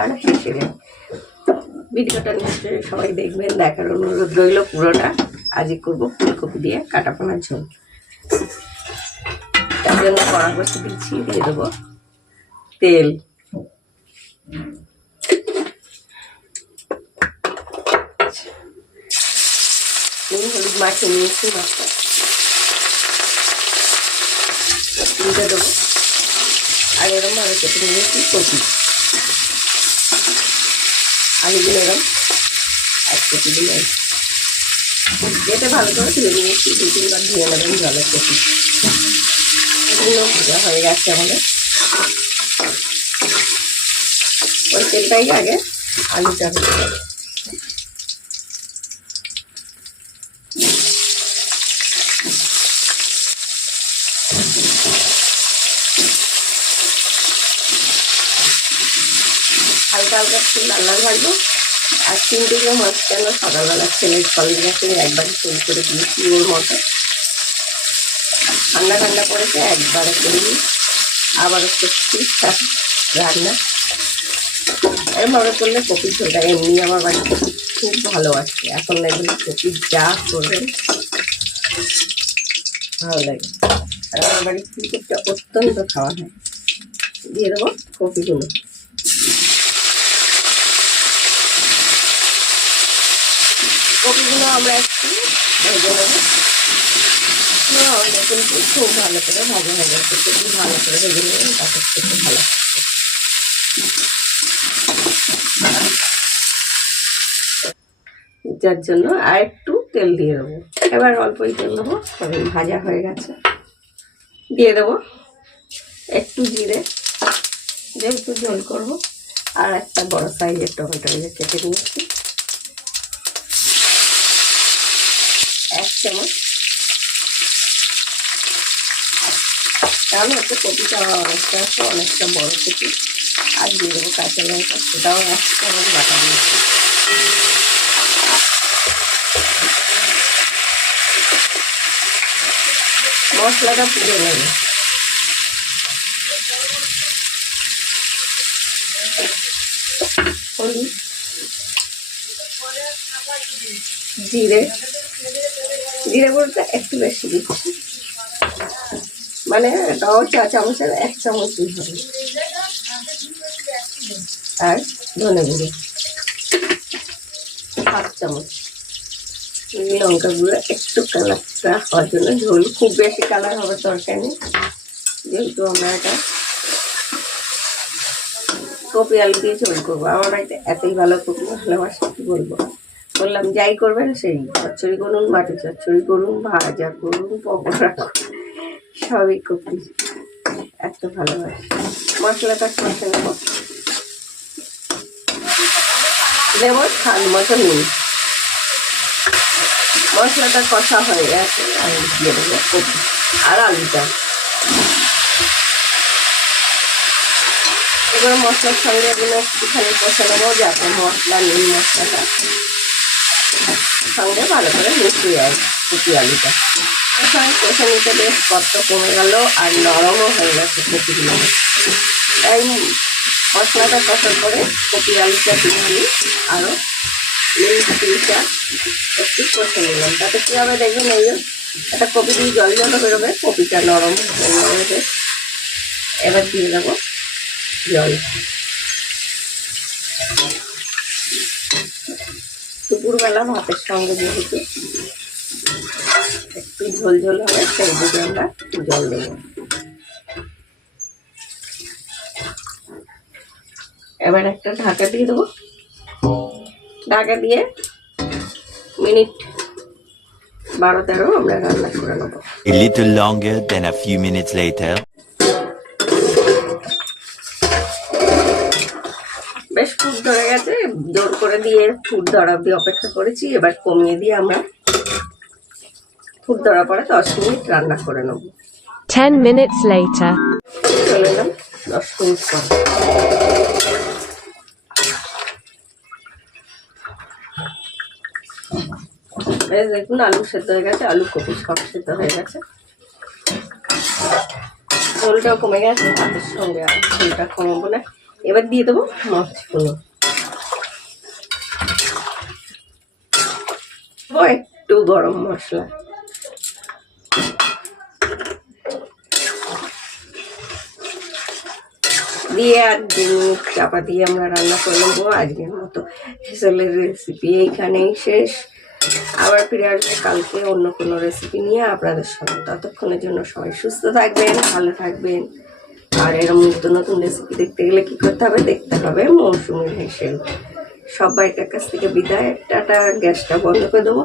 আর শেষে ভিডিওটা নিশ্চয়ই সবাই দেখবেন, দেখার অনুরোধ রইল পুরোটা। আজই করবো ফুলকপি দিয়ে কাটাপোনার ঝোল। তার জন্য কড়া বসে দিচ্ছি, দিয়ে দেবো তেল। নুন হলুদ মাখিয়ে নিয়েছি, মাছটা দিয়ে দেবো। আর এরকম ভাবে কেটে নিয়েছি কপি, আলুগুলো এরকম এক কেটে দিলে যেতে ভালো করে ধুয়ে নিয়েছি, 2-3 বার ধুয়ে নেবেন জলের কপি। এগুলো ভাজা হয়ে গেছে আমাদের। ওই তেলটাই আগে আলুটা ভেজে দেবে। হালকা হালকা একটু লাল লাল ভাজবো। আর 3 কেজি মাছ কেন সকালবেলা ছেলের কলেজ গেছে, একবারে তেল করে দিয়েছি ওর মতো। ঠান্ডা ঠান্ডা পড়েছে, একবারে করে নিই। আবারও করছি রান্না। এরভাবে করলে কপি ঝোলটা এমনি আমার বাড়িতে খুব ভালোবাসে। এখন দেখবেন কপি যা করবেন ভালো লাগে। আর আমার বাড়ির ফুলকপিটা অত্যন্ত খাওয়া হয়। দিয়ে দেবো কপিগুলো। কপিগুলো আমরা একটু ভেজে নেবো। কিন্তু খুব ভালো করে ভাজা হয়ে গেছে, খুব ভালো করে ভেজে নেবেন, তাতে খেতে ভালো। যার জন্য আর একটু তেল দিয়ে দেবো। এবার অল্পই তেল দেবো, তবে ভাজা হয়ে গেছে। দিয়ে দেবো একটু জিরে, যেহেতু ঝোল করবো। আর একটা বড় সাইজের টমেটো কেটে নিয়েছি, 1 চামচ। কারণ হচ্ছে কপিটা অনেকটা বড় কপি। আর দিয়ে দেবো কাঁচা লঙ্কা, সেটাও 1 চামচ বাটা দিয়েছি। মশলাটা পুড়ে নেবে। হলুদ, জিরে, জিরে গুঁড়োটা একটু বেশি দিচ্ছি, মানে এটাও 4 চামচের 1 চামচই হবে। আর ধনে গুঁড়ো 1/2 চামচ। লঙ্কা গুঁড়ো একটু কালারটা হওয়ার জন্য, ঝোল খুব বেশি কালার হবে দরকার নেই, যেহেতু আমরা এটা কপি আলু দিয়ে ঝোল করবো। আমার বাড়িতে এতই ভালো কপি ভালোবাসা, কি বলবো। বললাম যাই করবেন সেই চচ্চড়ি করুন, মাটি চচ্চড়ি করুন, ভাজা করুন, পকোড়া করুন, সবই কপি এত ভালোবাসি। মশলাটা কষে নেব, দেবো স্বাদ মতো নুন। মশলাটা কষা হয়ে গেছে, আমি দিয়ে দেবো কপি আর আলুটা। এবার মশলার সঙ্গে এগুলো একটুখানি কষে নেবো, যাতে মশলা নুন মশলাটা সঙ্গে ভালো করে মিশিয়ে যায় কপি আলুটা। কষে নিতে বেশ কত কমে গেল, আর নরমও হয়ে গেছে কপিগুলো। তাই মশলাটা কষার করে কপি আলুটা দিয়ে আরও মিনিটটা একটু কষে নিলাম। তাতে কী হবে দেখবেন, এই একটা কপি দিয়ে জল জল বেরোবে, কপিটা নরম হয়ে যাবে। এবার দিয়ে দেবো জল। দুপুরবেলা ভাতের সঙ্গে যেহেতু একটু ঝোল ঝোল হবে, সেই দিকে আমরা জল দেবো। এবার একটা ঢাকা দিয়ে দেবো। ঢাকা দিয়ে মিনিট 12-13 আমরা রান্না করে নেবো। A little longer than a few minutes later. বেশ ফুট ধরে গেছে, জোর করে দিয়ে ফুট ধরা অবধি অপেক্ষা করেছি। এবার কমিয়ে দিয়ে আমরা ফুট ধরা পরে 10 মিনিট রান্না করে নেব। 10 minutes later. চলে এলাম 10 মিনিট পর। দেখুন আলু সেদ্ধ হয়ে গেছে, আলু কপি সব সেদ্ধ হয়ে গেছে, ঝোলটাও কমে গেছে। ভাতের সঙ্গে আর ঝোলটা কমাবো না, এবার দিয়ে দেবো মাছগুলো, একটু গরম মশলা, দিয়ে আর 2 মিনিট চাপা দিয়ে আমরা রান্না করে নেবো। আজকের মতো হেসেলের রেসিপি এইখানেই শেষ। আবার ফিরে আসবে কালকে অন্য কোনো রেসিপি নিয়ে আপনাদের সঙ্গে। ততক্ষণের জন্য সবাই সুস্থ থাকবেন, ভালো থাকবেন। আর এরকম নতুন নতুন রেসিপি দেখতে গেলে কি করতে হবে, দেখতে হবে মৌসুমীর হেসেল। সবাইকার কাছ থেকে বিদায়, টাটা। গ্যাসটা বন্ধ করে দেবো।